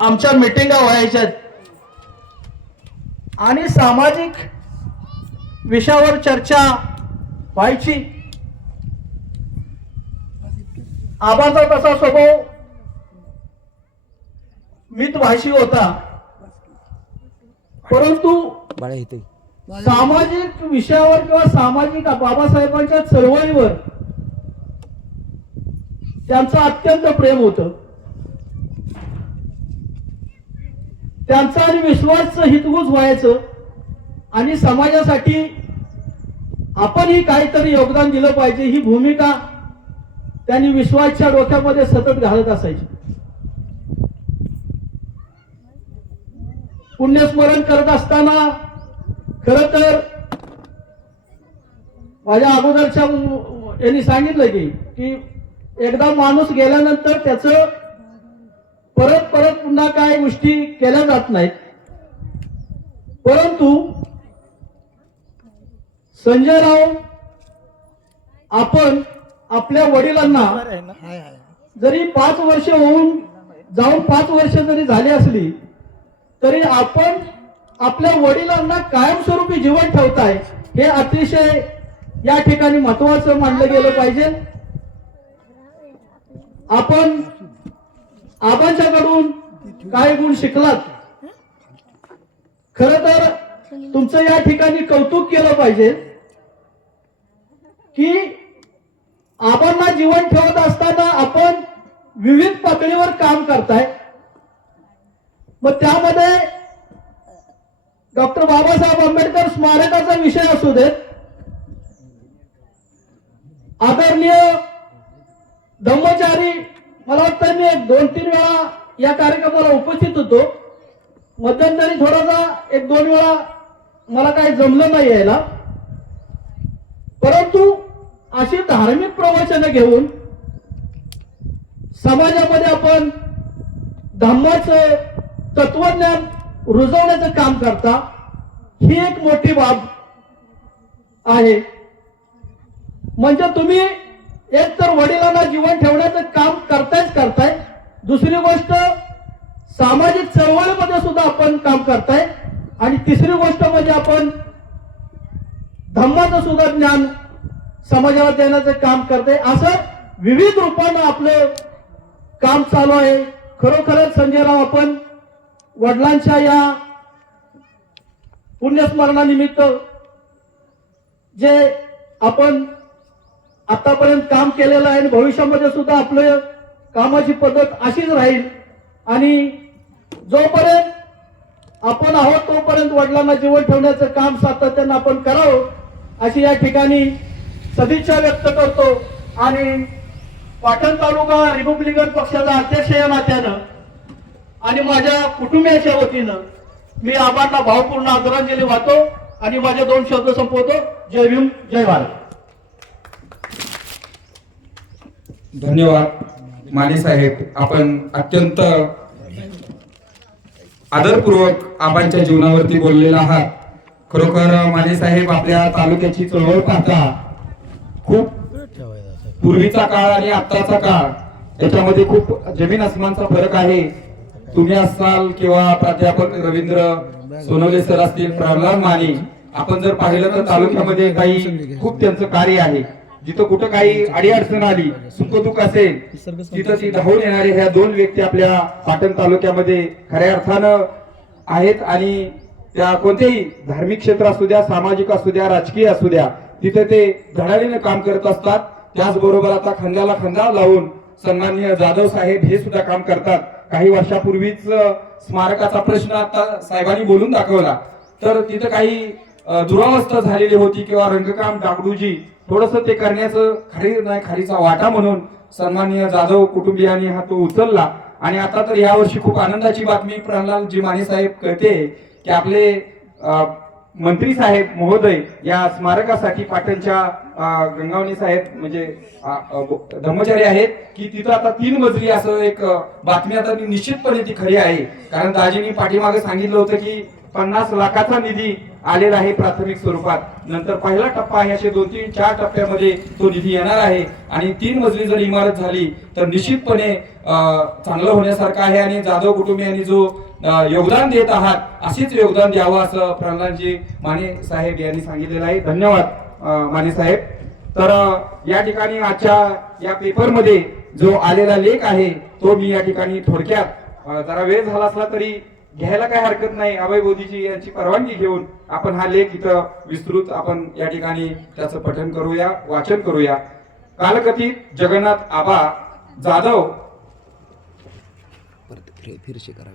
आमच्या मिटिंगा व्हायच्यात आणि सामाजिक विषयावर चर्चा व्हायची. आबाचा तसा स्वभाव मितभाषी होता. परंतु सामाजिक विषयावर किंवा सामाजिक बाबासाहेबांच्या चळवळीवर त्यांचं अत्यंत प्रेम होतं. त्यांचं आणि विश्वासचं हितगुज व्हायचं आणि समाजासाठी आपणही काहीतरी योगदान दिलं पाहिजे ही भूमिका त्यांनी विश्वासच्या डोक्यामध्ये सतत घालत असायची. पुण्यस्मरण करत असताना खर तर माझ्या अगोदरच्या यांनी सांगितलं की की एकदा माणूस गेल्यानंतर त्याचं परत परत पुन्हा काय गोष्टी केल्या जात नाहीत. परंतु संजय राव आपण आपल्या वडिलांना जरी पाच वर्ष होऊन जाऊन पाच वर्ष जरी झाली असली तरी आपण आपल्या वडिलांना कायमस्वरूपी जीवन ठेवताय हे अतिशय या ठिकाणी महत्वाचं मानलं गेलं पाहिजे. आपण आबांच्याकडून काही गुण शिकलात खर तर तुमचं या ठिकाणी कौतुक केलं पाहिजे की आबांना जीवन ठेवत असताना आपण विविध पातळीवर काम करताय. मग त्यामध्ये डॉक्टर बाबासाहेब आंबेडकर स्मारकाचा विषय असू देत. आदरणीय धम्मचारी मला वाटतं मी एक दोन तीन वेळा या कार्यक्रमाला उपस्थित होतो. मध्यंतरी थोडासा एक दोन वेळा मला काही जमलं नाही यायला. परंतु अशी धार्मिक प्रवचनं घेऊन समाजामध्ये आपण धम्माचं तत्वज्ञान रुजवण्याचं काम करता ही एक मोठी बाब आहे. म्हणजे तुम्ही एक तर वडिलांना जीवन ठेवण्याचं काम करतायच करताय दुसरी गोष्ट सामाजिक चळवळीमध्ये सुद्धा आपण काम करताय आणि तिसरी गोष्ट म्हणजे आपण धम्माचं सुद्धा ज्ञान समाजाला देण्याचं काम करताय. असं विविध रूपानं आपलं काम चालू आहे. खरोखरच संजयराव आपण वडिलांच्या या पुण्यस्मरणानिमित्त जे आपण आतापर्यंत काम केलेलं आहे आणि भविष्यामध्ये सुद्धा आपलं कामाची पद्धत अशीच राहील. आणि जोपर्यंत आपण आहोत तोपर्यंत वडिलांना जीवन ठेवण्याचं काम सातत्यानं आपण करावं अशी या ठिकाणी सदिच्छा व्यक्त करतो. आणि पाटण तालुका रिपब्लिकन पक्षाचा अध्यक्ष या नात्यानं आणि माझ्या कुटुंबियाच्या वतीनं मी आबांना भावपूर्ण आदरांजली वाहतो आणि माझे दोन शब्द संपवतो. जय भीम जय भारत. धन्यवाद. माने साहेब आपण अत्यंत आदरपूर्वक आबांच्या जीवनावरती बोललेला आहात. खरोखर माने साहेब आपल्या तालुक्याची चळवळ पाहता खूप पूर्वीचा काळ आणि आत्ताचा काळ याच्यामध्ये खूप जमीन आसमानचा फरक आहे. तुम्ही असाल किंवा प्राध्यापक रवींद्र सोनवले सर असतील प्रल्हाद माने आपण जर पाहिलं तर तालुक्यामध्ये काही खूप त्यांचं कार्य आहे. जिथं कुठं काही अडीअडचण आली सुखदुःख असेल तिथं ती धावून येणारे ह्या दोन व्यक्ती आपल्या पाटण तालुक्यामध्ये खऱ्या अर्थानं आहेत आणि त्या कोणत्याही धार्मिक क्षेत्र असू द्या सामाजिक असू द्या राजकीय असू द्या तिथे ते धडाडीनं काम करत असतात. त्याचबरोबर आता खांद्याला खांदा लावून सन्माननीय जाधव साहेब हे सुद्धा काम करतात. काही वर्षापूर्वीच स्मारकाचा प्रश्न आता साहेबांनी बोलून दाखवला. तर तिथं काही दुरावस्था झालेली होती किंवा रंगकाम डागडूजी थोडस ते करण्याचं खरी नाही खारीचा वाटा म्हणून सन्माननीय जाधव कुटुंबियांनी हा तो उचलला. आणि आता तर यावर्षी खूप आनंदाची बातमी प्रल्हादजी माने साहेब कळते की आपले मंत्री साहेब महोदय या स्मारकासाठी पाटणच्या गंगावणी साहेब म्हणजे ब्रह्मचारी आहेत की तिथं आता तीन मजली असं एक बातमी आता निश्चितपणे ती खरी आहे. कारण दाजींनी पाठीमागे सांगितलं होतं की पन्नास लाखाचा निधी आलेला आहे प्राथमिक स्वरूपात. नंतर पहिला टप्पा आहे असे दोन तीन चार टप्प्यामध्ये तो निधी येणार आहे. आणि तीन मजली जर इमारत झाली तर निश्चितपणे चांगलं होण्यासारखं आहे. आणि जाधव कुटुंबियांनी जो योगदान देत आहात असेच योगदान द्यावं असं प्रल्हादजी माने साहेब यांनी सांगितलेलं आहे. धन्यवाद माने साहेब. तर या ठिकाणी आजच्या या पेपरमध्ये जो आलेला लेख आहे तो मी या ठिकाणी थोडक्यात जरा वेळ झाला असला तरी घ्यायला काही हरकत नाही. अभय मोदीजी यांची परवानगी घेऊन आपण हा लेख इथं विस्तृत आपण या ठिकाणी त्याचं पठन करूया वाचन करूया. कालकथित जगन्नाथ आबा जाधव. परत फिर करा